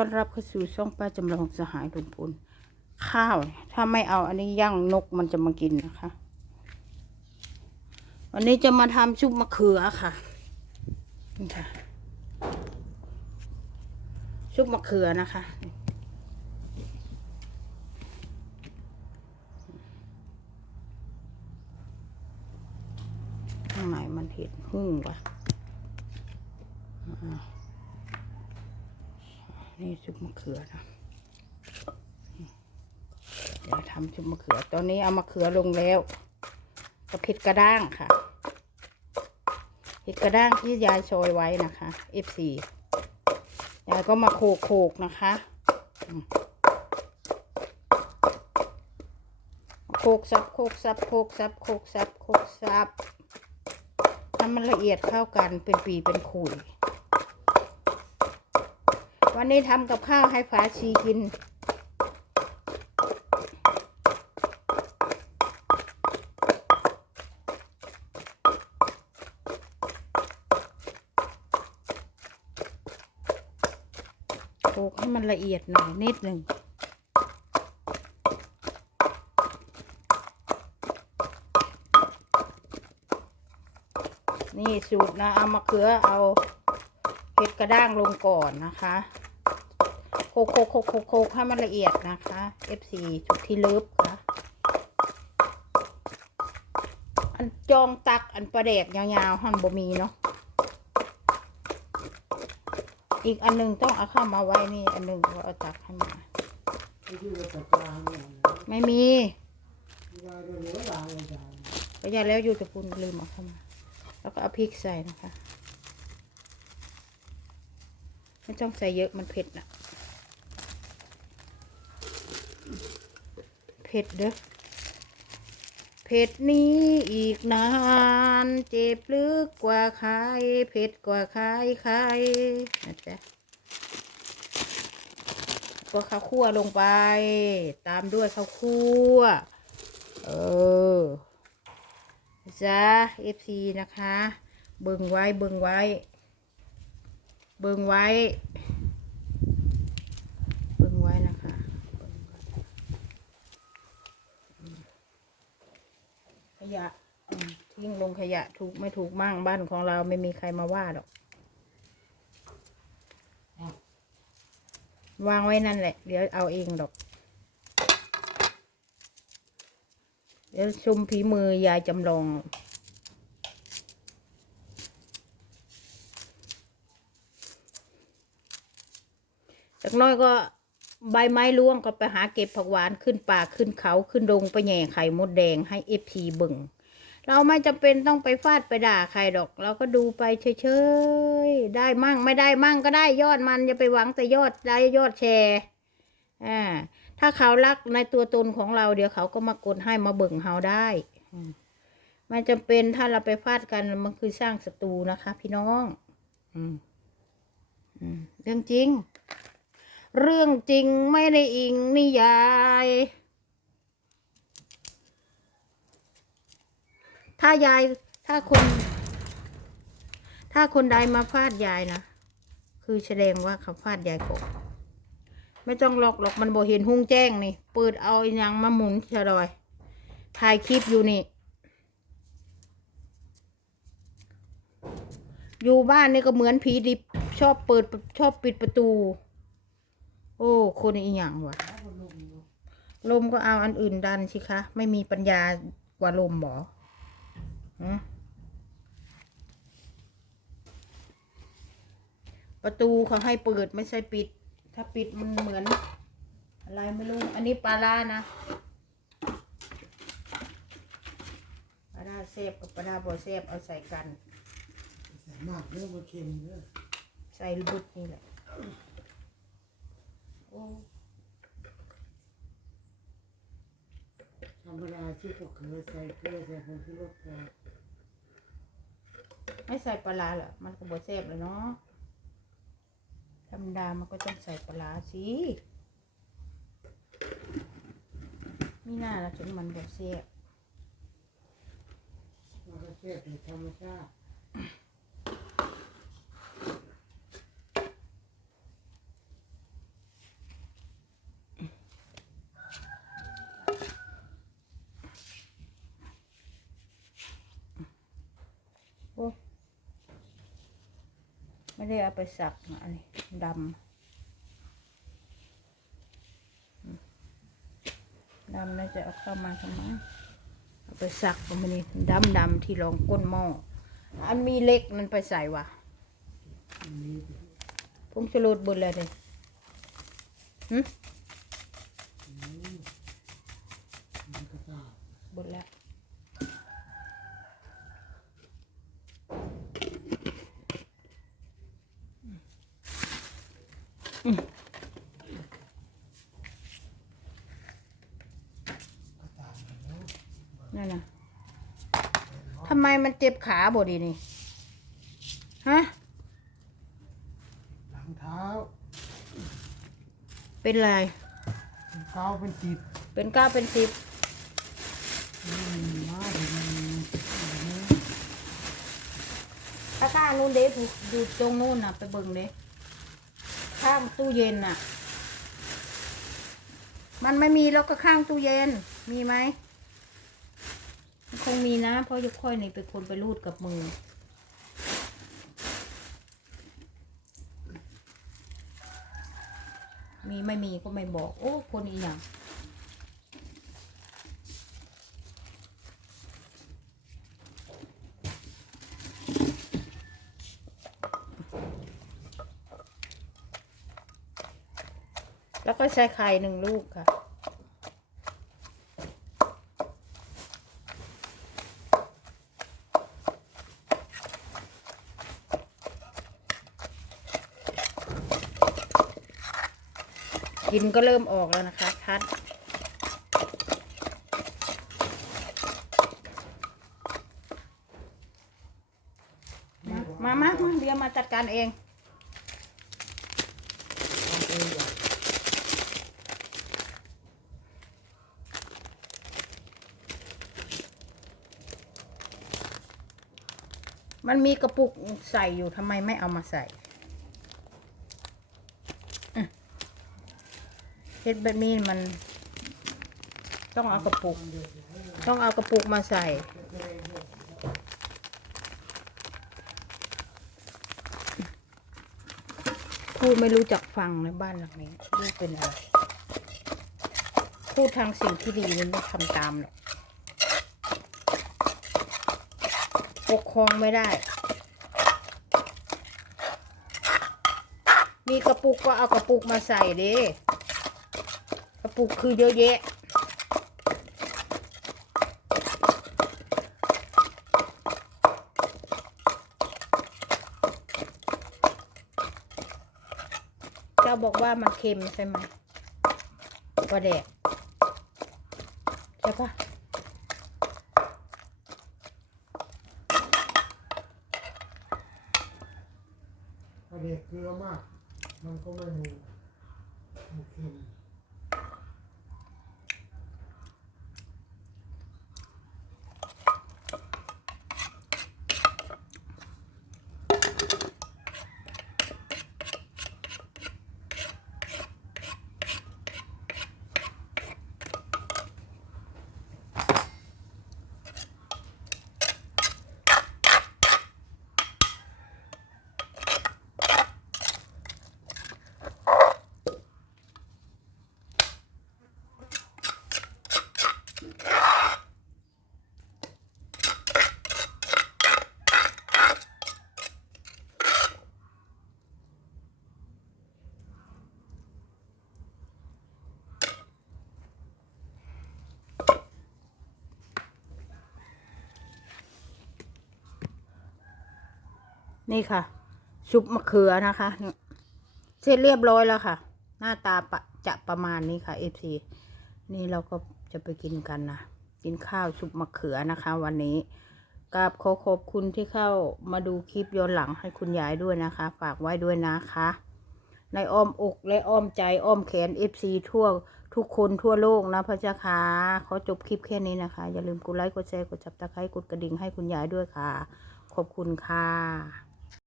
ต้อนรับเข้าสู่ช่องป้าจำลองสหายลุงพลข้าว ถ้าไม่เอาอันนี้ย่างนกมันจะมากินนะคะ วันนี้จะมาทำชุบมะเขือค่ะนี่ค่ะ ชุบมะเขือนะคะ ข้างในมันเห็ดหึ่งวะอ่า นี่ชุบมะเขือนะเดี๋ยวทำชุบมะเขือ ตอนนี้เอามะเขือลงแล้วกับเผ็ดกระด้างค่ะผ็ดกระด้างที่ยายโชยไว้นะคะ F4 ยายก็มาโขกโขกๆนะคะโขกซับโขกซับโขกซับโขกซับโขกซับให้มันละเอียดเข้ากันเป็นปีเป็นขุย วันนี้ทำกับข้าวให้ฟ้าชีกิน โขกให้มันละเอียดหน่อยนิดหนึ่งนี่สูตรนะ เอามะเขือเอาเห็ดกระด้างลงก่อนนะคะ โคกโคกโคกโคกโคให้มันละเอียดนะคะ F4 จุดที่ลิฟค่ะ อันจองตักอันประเดกยาวๆหันบ่มีเนาะ อีกอันหนึ่งต้องเอาเข้ามาไว้นี่ อันหนึ่งเอาตักให้มาที่ว่าไม่มีที่ว่าจะหยางก็ยาแล้วอยู่แต่คุณลืมเอาเข้ามา แล้วก็เอาพริกใส่นะคะ ไม่ต้องใส่เยอะมันเผ็ดนะ เผ็ดเด้อเผ็ดนี้อีกนาน เจ็บลึกกว่าใครเผ็ดกว่าใครใครนะจ๊ะก็ข้าวคั่วลงไป ตามด้วยข้าวคั่ว เออจ้า FC นะคะ เบิ่งไว้ เบิ่งไว้ เบิ่งไว้ เบิ่งไว้นะคะเบิ่งไว้อืมข ยะอืมทิ้งลงขยะถูกไม่ถูกมั่งบ้านของเราไม่มีใครมาว่าหรอก วางไว้นั่นแหละ เดี๋ยวเอาเองดอก เดี๋ยวชมฝีมือยายจำลองจากน้อยก็ ใบไม้ร่วงก็ไปหาเก็บผักหวานขึ้นป่าขึ้นเขาขึ้นดงไปแหย่ไข่มดแดงให้เอฟซีเบิ่งเราไม่จำเป็นต้องไปฟาดไปด่าใครดอก เราก็ดูไปเฉยๆได้มั่งไม่ได้มั่งก็ได้ยอดมันอย่าไปหวังแต่ยอดได้ยอดแชร์อ่าถ้าเขารักในตัวตนของเราเดี๋ยวเขาก็มากดให้มาเบิ่งเฮาได้มันจำเป็นถ้าเราไปฟาดกันมันคือสร้างศัตรูนะคะ พี่น้อง อืมอืมเรื่องจริง เรื่องจริงไม่ได้อิงนิยาย ถ้ายายถ้าคน ถ้าคนใดมาฟาดยายนะ คือแสดงว่าเขาฟาดยายก่อนไม่ต้องหลอกหรอกมันบ่เห็นหุ้งแจ้งนี่ เปิดเอาอยังมาหมุนเฉดอยถ่ายคลิปอยู่นี่ อยู่บ้านนี่ก็เหมือนผีดิบชอบเปิดชอบปิดประตู โอ้คนอีหยังวะลมก็เอาอันอื่นดันสิคะ ไม่มีปัญญากว่าลมหรอฮะประตูเขาให้เปิดไม่ใช่ปิด ถ้าปิดมันเหมือน อะไรไม่รู้ อันนี้ปลาล่านะปลาล่าเซฟกับปลาล่าบอเซฟเอาใส่กัน ใส่มากเรื่องมันเค็มเนอะใส่บุดนี่แหละโอ้ ธรรมดาที่ก็เคยใส่เกลือใส่ผงชูรสพอไม่ใส่ปลาร้าเหรอมันก็บอเซฟเลยเนาะ ธรรมดามันก็ต้องใส่ปลาร้าสิมีหน้าละถึงมันบอเซฟมันก็แค่เป็นธรรมชาติ ได้เอาไปสักนะอันนี้ดำดำน่าจะเอาเข้ามาทำไมเอาไปสักม่นี่ดำดำที่รองก้นหม้ออันมีเล็กมันไปใส่วะอันนี้ผงชูรสบนเลยเลยหึมันก็ตาบนแล้ว ก็ตาแล้ว นั่นนะทำไมมันเจ็บขาบดีนี่ ฮะหลังเท้าเป็นไรเป็นเท้าเป็นติดเป็นเก้าเป็นสิบอืมมาถึงถ้าข้างนู้นเด็ดูตรงนู้นน่ะ ไปเบิ่งเด้ข้างตู้เย็นน่ะ มันไม่มีแล้วก็ข้างตู้เย็น มีไหม มันคงมีนะ เพราะยุคค่อยนี่เป็นคนไปรูดกับมือ มีไม่มีก็ไม่บอก โอ้ คนอีหยังแล้วก็ใส่ไข่หนึ่งลูกค่ะ กินก็เริ่มออกแล้วนะคะทัด มามามาเดี๋ยวมาจัดการเอง มันมีกระปุกใส่อยู่ทำไมไม่เอามาใส่อะ เฮ็ดแบบนี้มัน ต้องเอากระปุก ต้องเอากระปุกมาใส่ พูดไม่รู้จักฟังในบ้านหลังนี้ลูกเป็นอะไรพูดทางสิ่งที่ดีมันไม่ทำตามหรอกปกครองไม่ได้ มีกระปุกก็เอากระปุกมาใส่ด้กระ ปุกคือเยอะแยะ เจ้าบอกว่ามันเค็มใช่ไหมปลาแดกใช่ปะถ้าเด็กเกลือมาก มันก็ไม่หูหูเค็ม นี่ค่ะซุปมะเขือนะคะเนี่เสร็จเรียบร้อยแล้วค่ะ หน้าตาปะจะประมาณนี้ค่ะเอฟซีนี่เราก็จะไปกินกันนะกินข้าวซุปมะเขือนะคะ วันนี้กราบขอขอบคุณที่เข้ามาดูคลิปย้อนหลังให้คุณยายด้วยนะคะ ฝากไว้ด้วยนะคะ ในอ้อมอกและอ้อมใจอ้อมแขนเอฟซีทั่วทุกคนทั่วโลกนะพระเจ้าค่ะขอจบคลิปแค่นี้นะคะ อย่าลืมกดไลค์กดแชร์กดจับตะไคร้กดกระดิ่งให้คุณยายด้วยค่ะ ขอบคุณค่ะ